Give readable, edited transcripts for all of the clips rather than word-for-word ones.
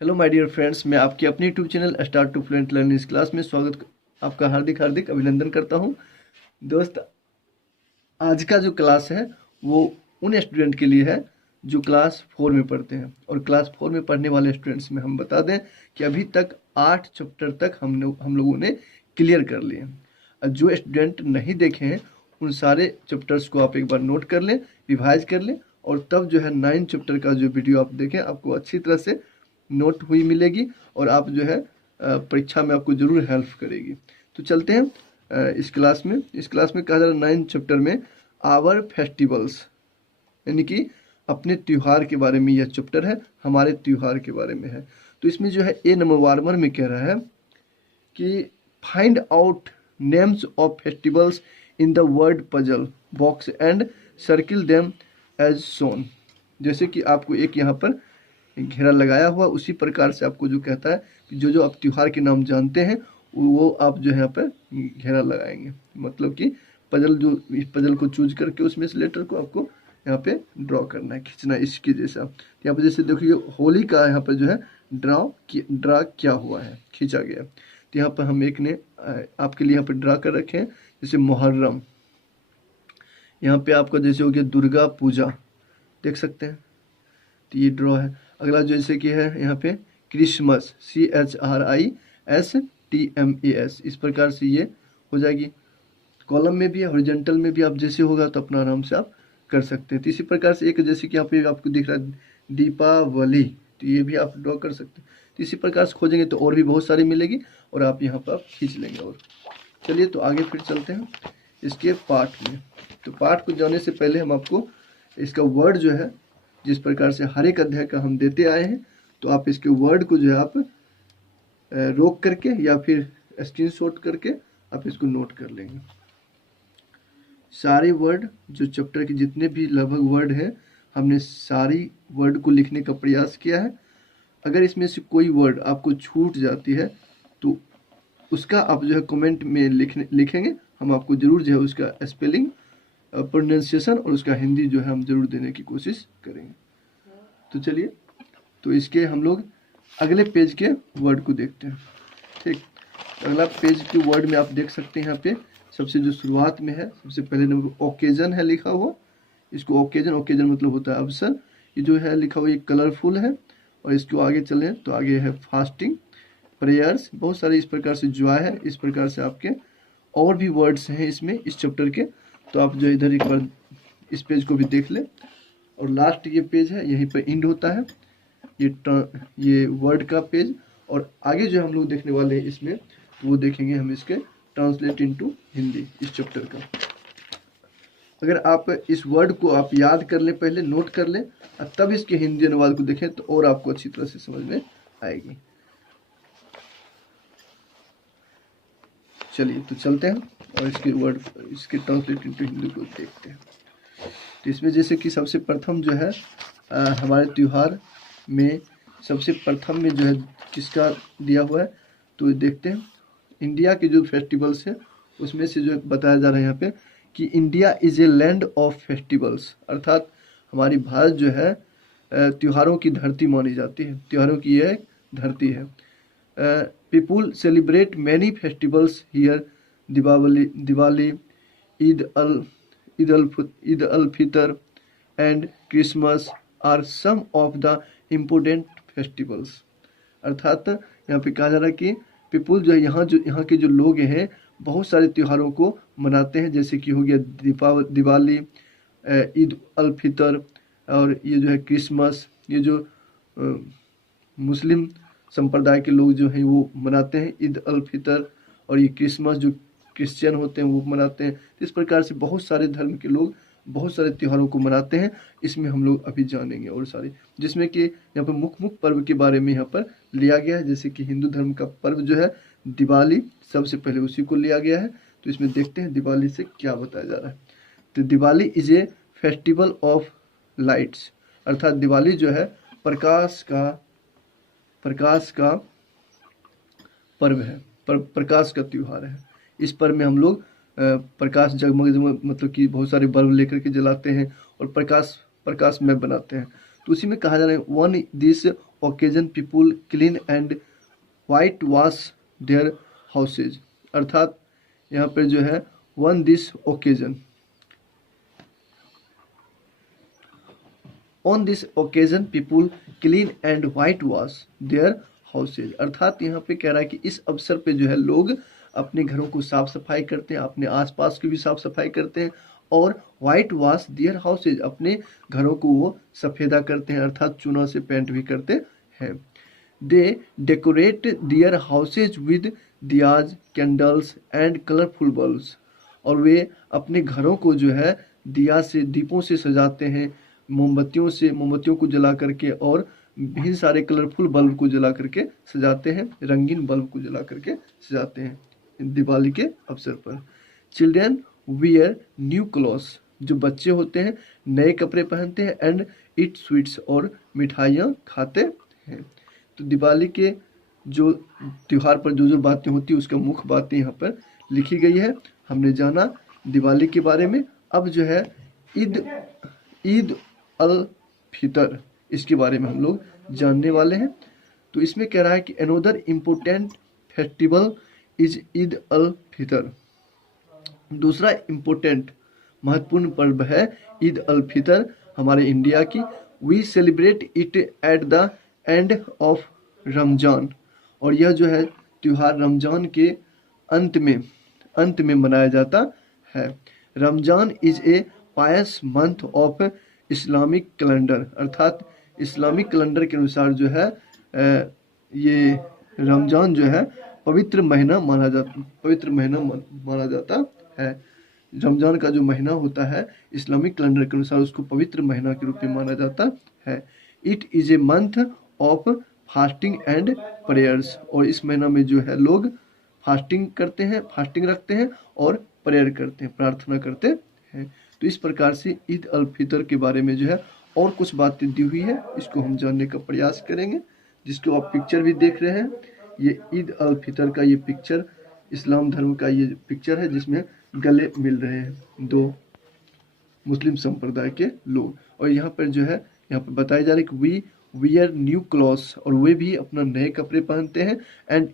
Hello my dear friends, मैं आपके अपने YouTube channel start to fluent learn इस क्लास में स्वागत आपका हार्दिक हार्दिक अभिनंदन करता हूं। दोस्त, आज का जो क्लास है वो उन स्टूडेंट के लिए है जो क्लास 4 में पढ़ते हैं। और क्लास 4 में पढ़ने वाले स्टूडेंट्स में हम बता दें कि अभी तक 8 चैप्टर तक हम लोगों ने क्लियर कर लिए हैं। और जो स्टूडेंट नहीं देखे हैं उन सारे चैप्टर्स को आप एक बार नोट कर लें, रिवाइज कर लें, और तब जो है 9 चैप्टर का जो वीडियो आप देखें आपको अच्छी तरह से नोट हुई मिलेगी और आप जो है परीक्षा में आपको जरूर हेल्प करेगी। तो चलते हैं इस क्लास में कहा जा रहा है 9 चैप्टर में आवर फेस्टिवल्स, यानी कि अपने त्योहार के बारे में यह चैप्टर है, हमारे त्योहार के बारे में है। तो इसमें जो है ए नंबर वार्मर में कह रहा है कि find out names of festivals in the word puzzle box and circle them as shown. जैसे कि आपको एक यहाँ पर घेरा लगाया हुआ, उसी प्रकार से आपको जो कहता है कि जो जो आप त्योहार के नाम जानते हैं वो आप जो है यहाँ पर घेरा लगाएंगे। मतलब कि पजल, जो इस पजल को चूज करके उसमें से लेटर को आपको यहाँ पे ड्रॉ करना है, खींचना है इसके जैसा। यहाँ पर जैसे देखिए होली का यहाँ पर जो है ड्रा क्या हुआ है, खींचा गया। तो यहाँ पर हम एक ने आपके लिए यहाँ पर ड्रा कर रखे हैं, जैसे मुहर्रम। यहाँ पे आपका जैसे हो गया दुर्गा पूजा, देख सकते हैं, तो ये ड्रॉ है। अगला जैसे कि है यहाँ पे क्रिसमस, CHRISTMAS, इस प्रकार से ये हो जाएगी। कॉलम में भी है, हॉरिजॉन्टल में भी आप जैसे होगा तो अपना आराम से आप कर सकते हैं। तो इसी प्रकार से एक जैसे कि यहाँ पे आपको दिख रहा है दीपावली, तो ये भी आप ड्रॉ कर सकते हैं। तो इसी प्रकार से खोजेंगे तो और भी बहुत सारी मिलेगी और आप यहाँ पर आप खींच लेंगे। और चलिए तो आगे फिर चलते हैं इसके पाठ में। तो पाठ को जाने से पहले हम आपको इसका वर्ड जो है, जिस प्रकार से हर एक अध्याय का हम देते आए हैं, तो आप इसके वर्ड को जो है आप रोक करके या फिर स्क्रीनशॉट करके आप इसको नोट कर लेंगे। सारे वर्ड जो चैप्टर के जितने भी लगभग वर्ड हैं, हमने सारी वर्ड को लिखने का प्रयास किया है। अगर इसमें से कोई वर्ड आपको छूट जाती है तो उसका आप जो है कमेंट में लिखेंगे, हम आपको जरूर जो है उसका स्पेलिंग, प्रोनाउंसिएशन और उसका हिंदी जो है हम जरूर देने की कोशिश करेंगे। तो चलिए, तो इसके हम लोग अगले पेज के वर्ड को देखते हैं। ठीक, अगला पेज के वर्ड में आप देख सकते हैं यहाँ पे सबसे जो शुरुआत में है, सबसे पहले नंबर ओकेजन है लिखा हुआ। इसको ओकेजन मतलब होता है अवसर। ये जो है लिखा हुआ ये कलरफुल है। और इसको आगे चलें तो आगे है फास्टिंग, प्रेयर्स, बहुत सारे इस प्रकार से जॉय है। इस प्रकार से आपके और भी वर्ड्स हैं इसमें इस चैप्टर के, तो आप जो इधर एक बार इस पेज को भी देख लें। और लास्ट ये पेज है, यहीं पर एंड होता है ये वर्ड का पेज। और आगे जो हम लोग देखने वाले हैं इसमें, वो देखेंगे हम इसके ट्रांसलेट इनटू हिंदी इस चैप्टर का। अगर आप इस वर्ड को आप याद कर लें, पहले नोट कर लें और तब इसके हिंदी अनुवाद को देखें तो और आपको अच्छी तरह से समझ में आएगी। चलिए तो चलते हैं और इसके वर्ड, इसके ट्रांसलेट इनटू हिंदी को देखते हैं। तो इसमें जैसे कि सबसे प्रथम जो है हमारे त्योहार में सबसे प्रथम में जो है किसका दिया हुआ है, तो देखते हैं। इंडिया के जो फेस्टिवल्स हैं उसमें से जो बताया जा रहा है यहाँ पे कि India is a land of festivals, अर्थात हमारी भारत जो है त्योहारों की धरती मानी जाती है, त्योहारों की यह धरती है। People celebrate many festivals here, Diwali, Eid al Fitr and Christmas are some of the important festivals. अर्थात यहाँ पे कहा जा रहा है कि पीपुल जो है यहाँ के जो लोग हैं बहुत सारे त्योहारों को मनाते हैं, जैसे कि हो गया दिवाली, ईद अल फितर और ये जो है क्रिसमस। ये जो मुस्लिम संप्रदाय के लोग जो हैं वो मनाते हैं ईद अल फितर, और ये क्रिसमस जो क्रिश्चियन होते हैं वो मनाते हैं। इस प्रकार से बहुत सारे धर्म के लोग बहुत सारे त्योहारों को मनाते हैं। इसमें हम लोग अभी जानेंगे और सारे, जिसमें कि यहाँ पर मुख्य पर्व के बारे में यहाँ पर लिया गया है। जैसे कि हिंदू धर्म का पर्व जो है दिवाली, सबसे पहले उसी को लिया गया है। तो इसमें देखते हैं दिवाली से क्या बताया जा रहा है। तो Diwali is a festival of lights, अर्थात दिवाली जो है प्रकाश का पर्व है, प्रकाश का त्योहार है। इस पर्व में हम लोग प्रकाश जगमग मतलब कि बहुत सारे बल्ब लेकर के जलाते हैं और प्रकाश में बनाते हैं। तो उसी में कहा जा रहा है one this occasion people clean and white wash their houses, अर्थात यहाँ पर जो है on this occasion, on this occasion people clean and white wash their houses, अर्थात यहाँ पे कह रहा है कि इस अवसर पे जो है लोग अपने घरों को साफ सफाई करते हैं, अपने आसपास की भी साफ सफाई करते हैं, और वाइट वॉश दियर हाउसेज, अपने घरों को वो सफेदा करते हैं, अर्थात चूना से पेंट भी करते हैं। They decorate their houses with diyas candles and colourful bulbs, और वे अपने घरों को जो है दिया से, दीपों से सजाते हैं, मोमबत्तियों को जला करके, और भी सारे कलरफुल बल्ब को जला करके सजाते हैं, रंगीन बल्ब को जला करके सजाते हैं दिवाली के अवसर पर। चिल्ड्रन वियर न्यू क्लॉथ्स, जो बच्चे होते हैं नए कपड़े पहनते हैं, एंड ईट स्वीट्स, और मिठाइयाँ खाते हैं। तो दिवाली के जो त्योहार पर जो जो बातें होती है उसका मुख्य बातें यहाँ पर लिखी गई है। हमने जाना दिवाली के बारे में। अब जो है ईद अल फितर, इसके बारे में हम लोग जानने वाले हैं। तो इसमें कह रहा है कि another important festival is Eid al Fitr, दूसरा इम्पोर्टेंट महत्वपूर्ण पर्व है ईद अल फितर हमारे इंडिया की। We celebrate it at the end of Ramzan, और यह जो है त्योहार रमजान के अंत में मनाया जाता है। Ramzan is a pious month of Islamic calendar, अर्थात इस्लामिक कैलेंडर के अनुसार जो है ये रमजान जो है पवित्र महीना माना जाता है। रमजान का जो महीना होता है इस्लामिक कैलेंडर के अनुसार उसको पवित्र महीना के रूप में माना जाता है। It is a month of fasting and prayers, और इस महीना में जो है लोग फास्टिंग रखते हैं और प्रेयर करते हैं, प्रार्थना करते हैं। तो इस प्रकार से ईद अल फितर के बारे में जो है और कुछ बातें दी हुई है, इसको हम जानने का प्रयास करेंगे, जिसको आप पिक्चर भी देख रहे हैं। ये ईद अल फितर का ये पिक्चर, इस्लाम धर्म का ये पिक्चर है, जिसमें गले मिल रहे हैं दो मुस्लिम संप्रदाय के लोग। और यहाँ पर जो है यहाँ पर बताया जा रहा है कि वी वियर न्यू क्लॉथ्स, और वे भी अपना नए कपड़े पहनते हैं, and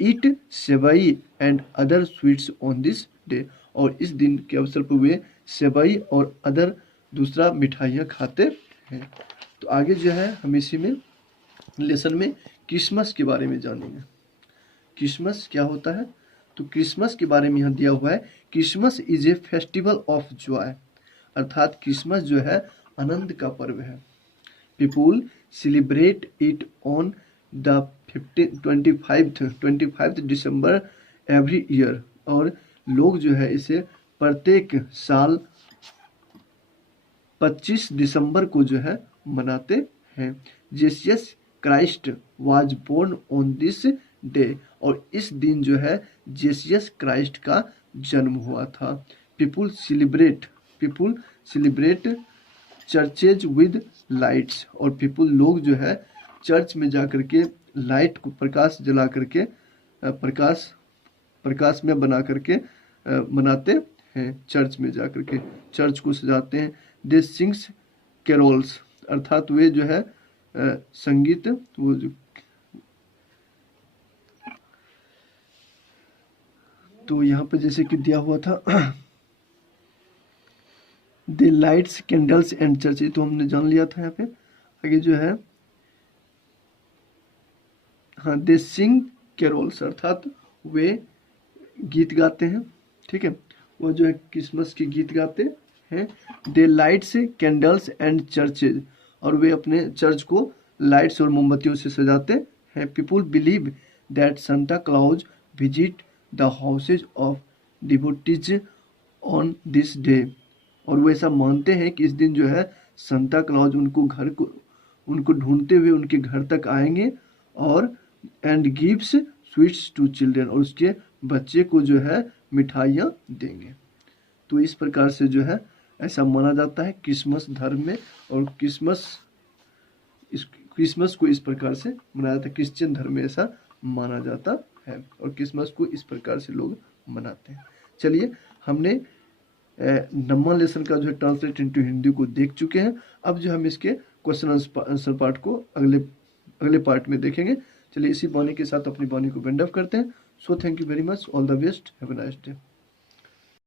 eat sevai and other sweets on this day, और इस दिन के अवसर पर वे सेवई और अदर दूसरा मिठाइयाँ खाते हैं। तो आगे जो है हम इसी में लेसन में क्रिसमस के बारे में जानेंगे। क्रिसमस क्या होता है? तो क्रिसमस के बारे में यहाँ दिया हुआ है, Christmas is a festival of Joy, अर्थात क्रिसमस जो है आनंद का पर्व है। People celebrate it on the 25th December every year, और लोग जो है इसे प्रत्येक साल 25 दिसंबर को जो है मनाते हैं। Jesus Christ was born on this day, और इस दिन जो है जीसस क्राइस्ट का जन्म हुआ था। People celebrate churches with lights, और पीपुल लोग जो है चर्च में जा करके लाइट को प्रकाश जला करके प्रकाश में बना करके मनाते हैं। चर्च में जा करके चर्च को सजाते हैं। दे सिंग्स कैरोल्स, अर्थात वे जो है संगीत, वो जो तो यहाँ पर जैसे कि दिया हुआ था दे लाइट्स कैंडल्स एंड चर्च, तो हमने जान लिया था। यहाँ पे आगे जो है हाँ, दे सिंग कैरोल्स, अर्थात वे गीत गाते हैं। ठीक है, वो जो है क्रिसमस के गीत गाते हैं। दे लाइट्स कैंडल्स एंड चर्चेज, और वे अपने चर्च को लाइट्स और मोमबत्तियों से सजाते हैं। People believe that Santa Claus visit the houses of devotees on this day, और वो ऐसा मानते हैं कि इस दिन जो है सांता क्लॉज उनको ढूंढते हुए उनके घर तक आएंगे, और and gives sweets to children, और उसके बच्चे को जो है मिठाइयाँ देंगे। तो इस प्रकार से जो है ऐसा माना जाता है क्रिसमस धर्म में, और क्रिसमस को इस प्रकार से मनाया जाता है, क्रिश्चियन धर्म में ऐसा माना जाता है, और क्रिसमस को इस प्रकार से लोग मनाते हैं। चलिए, हमने नंबर लेसन का जो है ट्रांसलेट इनटू हिंदी को देख चुके हैं। अब जो हम इसके क्वेश्चन आंसर पार्ट को अगले अगले पार्ट में देखेंगे। चलिए इसी वाणी के साथ अपनी वाणी को बेंड अप करते हैं। So thank you very much, all the best, have a nice day.